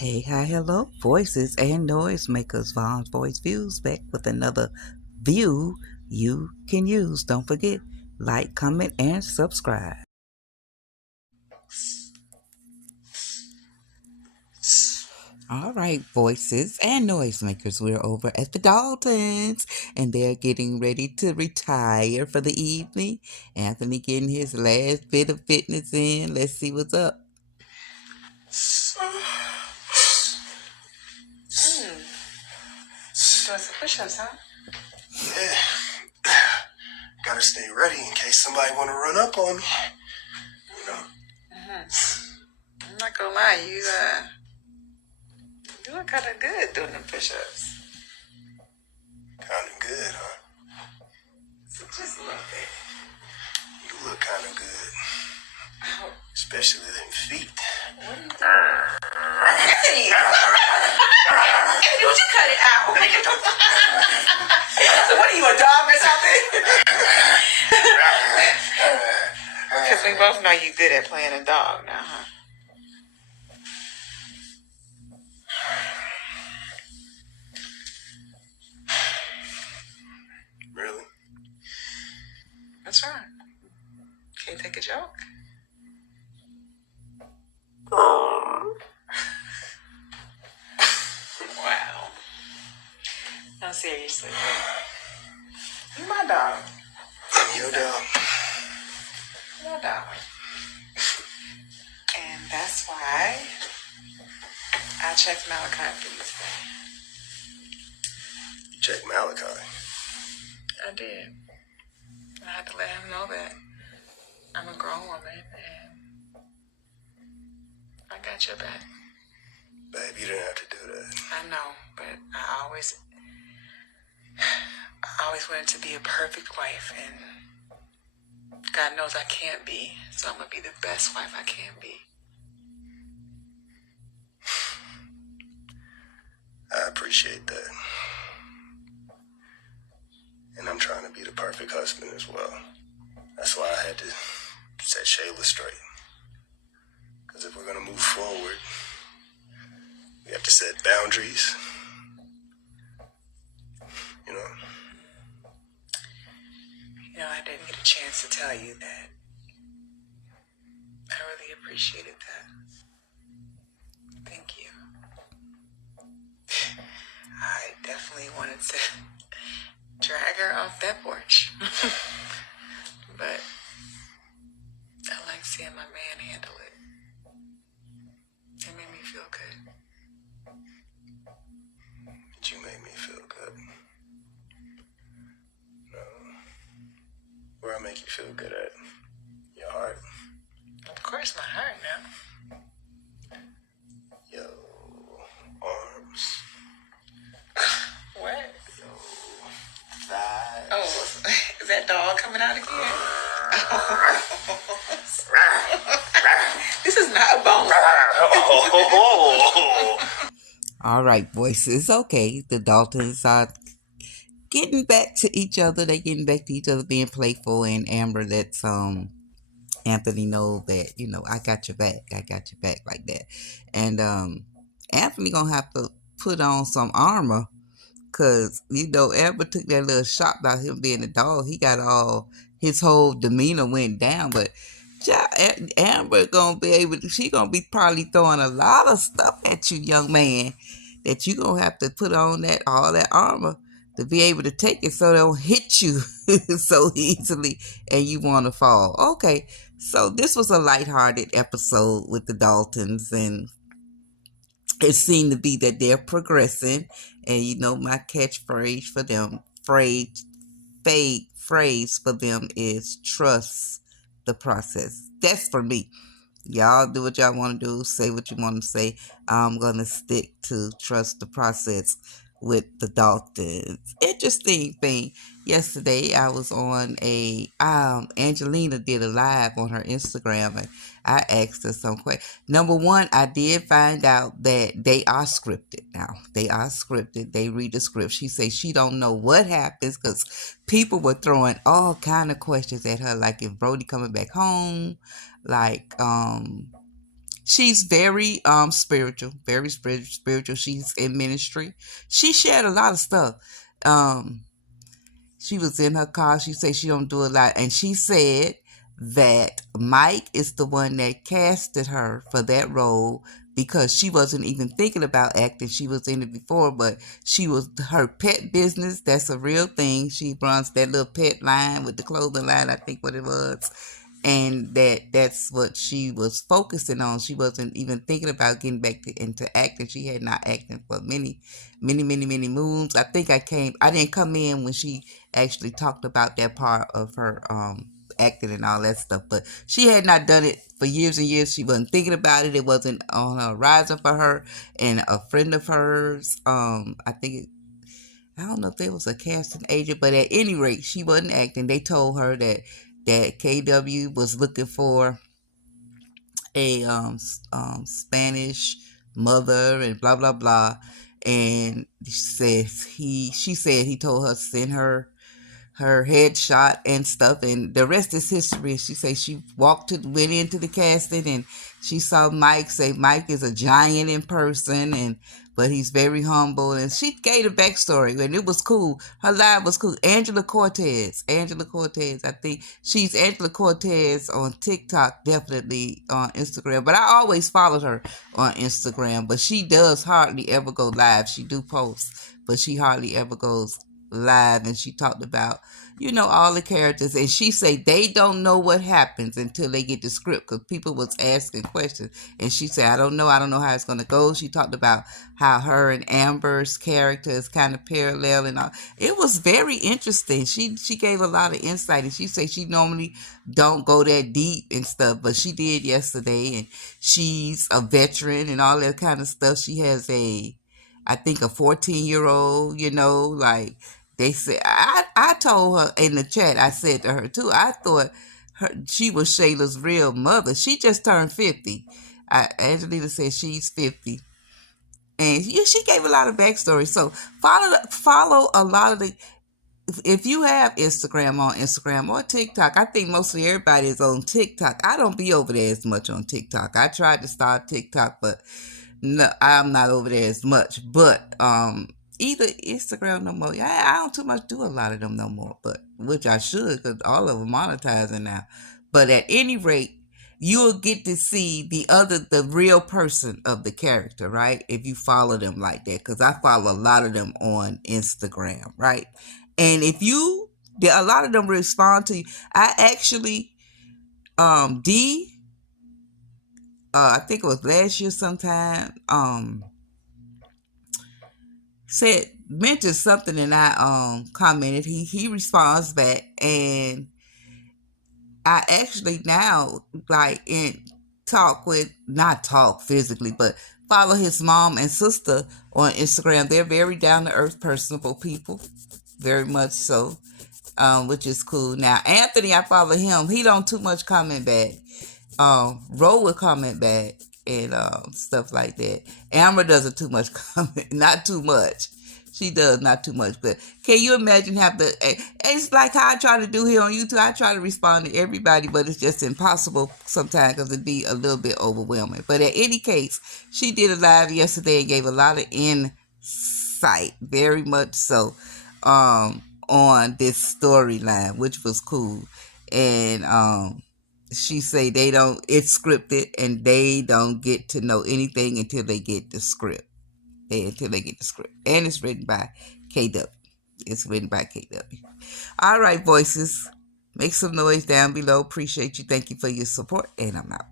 Hey, hi, hello, voices and noise makers. Vaughn's Voice Views back with another view you can use. Don't forget, like, comment, and subscribe. All right, voices and noisemakers, we're over at the Daltons, and they're getting ready to retire for the evening. Anthony getting his last bit of fitness in. Let's see what's up. Doing some push-ups, huh? Yeah. Gotta stay ready in case somebody want to run up on me. You know. I'm not gonna lie, you look kind of good doing them push-ups. Kind of good, huh? So just a little bit. You look kind of good. Oh, Especially them feet. what are you doing? Hey, would you cut it out? So what are you, a dog or something? Because we both know you good at playing a dog now, huh? Really? That's right. Can't take a joke. Wow. No, seriously. You my dog. I'm your dog. Your dog. And that's why I checked Malachi for you today. You check Malachi. I did. I had to let him know that I'm a grown woman and I got your back. Babe, you didn't have to do that. I know, but I always wanted to be a perfect wife, and God knows I can't be, so I'm gonna be the best wife I can be. I appreciate that. And I'm trying to be the perfect husband as well. That's why I had to set Shayla straight. Because if we're going to move forward, we have to set boundaries. You know? I didn't get a chance to tell you that. I really appreciated that. Thank you. I definitely wanted to drag her off that porch. But I like seeing my man handle it. It made me feel good. Did you make me feel good? No. Where I make you feel good at? Your heart? Of course, my heart now. Yo, arms. What? Yo, thighs. Oh, is that dog coming out again? This is not a bone. All right, voices. Okay, the Daltons are getting back to each other. They getting back to each other, being playful, and Amber lets Anthony know that I got your back. I got your back like that, and Anthony gonna have to put on some armor because Amber took that little shot about him being a dog. He got his whole demeanor went down, but Amber gonna be able to. She gonna be probably throwing a lot of stuff at you, young man. That you gonna have to put on all that armor to be able to take it, so they don't hit you so easily and you want to fall. Okay, so this was a lighthearted episode with the Daltons, and it seemed to be that they're progressing. And my catchphrase for them, phrase for them is trust the process. That's for me. Y'all do what y'all want to do, say what you want to say. I'm going to stick to trust the process with the Daltons. Interesting thing. Yesterday, I was on Angelina did a live on her Instagram, and I asked her some questions. Number one, I did find out that they are scripted now. They are scripted. They read the script. She says she don't know what happens because people were throwing all kind of questions at her, like if Brody coming back home, like She's very spiritual, very spiritual. She's in ministry. She shared a lot of stuff. Um, she was in her car. She said she don't do a lot, and she said that Mike is the one that casted her for that role because she wasn't even thinking about acting. She was in it before, but she was her pet business. That's a real thing. She runs that little pet line with the clothing line. I think what it was, and that's what she was focusing on. She wasn't even thinking about getting back into acting. She had not acted for many moons. I didn't come in when she actually talked about that part of her acting and all that stuff, but she had not done it for years and years. She wasn't thinking about it. It wasn't on a horizon for her. And a friend of hers, I don't know if there was a casting agent, but at any rate, she wasn't acting. They told her that KW was looking for a Spanish mother and blah blah blah, and she said he told her to send her headshot and stuff, and the rest is history. She said she went into the casting, and she saw Mike. Say Mike is a giant in person, and but he's very humble. And she gave a backstory, and it was cool. Her live was cool. Angela Cortez. I think she's Angela Cortez on TikTok, definitely on Instagram. But I always followed her on Instagram. But she does hardly ever go live. She do post, but she hardly ever goes live. And she talked about all the characters, and she say they don't know what happens until they get the script, because people was asking questions, and she said I don't know how it's going to go. She talked about how her and Amber's character is kind of parallel and all. It was very interesting. She gave a lot of insight, and she said she normally don't go that deep and stuff, but she did yesterday. And she's a veteran and all that kind of stuff. She has I think a 14-year-old, like they said. I told her in the chat, I said to her too, I thought she was Shayla's real mother. She just turned 50. Angelina said she's 50. And she gave a lot of backstory. So follow a lot of the. If you have Instagram or TikTok, I think mostly everybody is on TikTok. I don't be over there as much on TikTok. I tried to start TikTok, but no, I'm not over there as much. But either Instagram no more. I don't too much do a lot of them no more, but which I should, because all of them monetizing now. But at any rate, you'll get to see the real person of the character, right? If you follow them like that, because I follow a lot of them on Instagram, right? And a lot of them respond to you. I actually, D, I think it was last year sometime, mentioned something, and I commented. He responds back, and I actually now like in talk with not talk physically, but follow his mom and sister on Instagram. They're very down to earth, personable people, very much so, which is cool. Now Anthony, I follow him. He don't too much comment back. Ro would comment back and stuff like that. Amber doesn't too much comment, not too much. She does not too much, but can you imagine it's like how I try to do here on YouTube. I try to respond to everybody, but it's just impossible sometimes because it'd be a little bit overwhelming. But in any case, she did a live yesterday and gave a lot of insight, very much so, on this storyline, which was cool. And she say it's scripted, and they don't get to know anything until they get the script. And it's written by KW. It's written by KW. All right, voices. Make some noise down below. Appreciate you. Thank you for your support. And I'm out.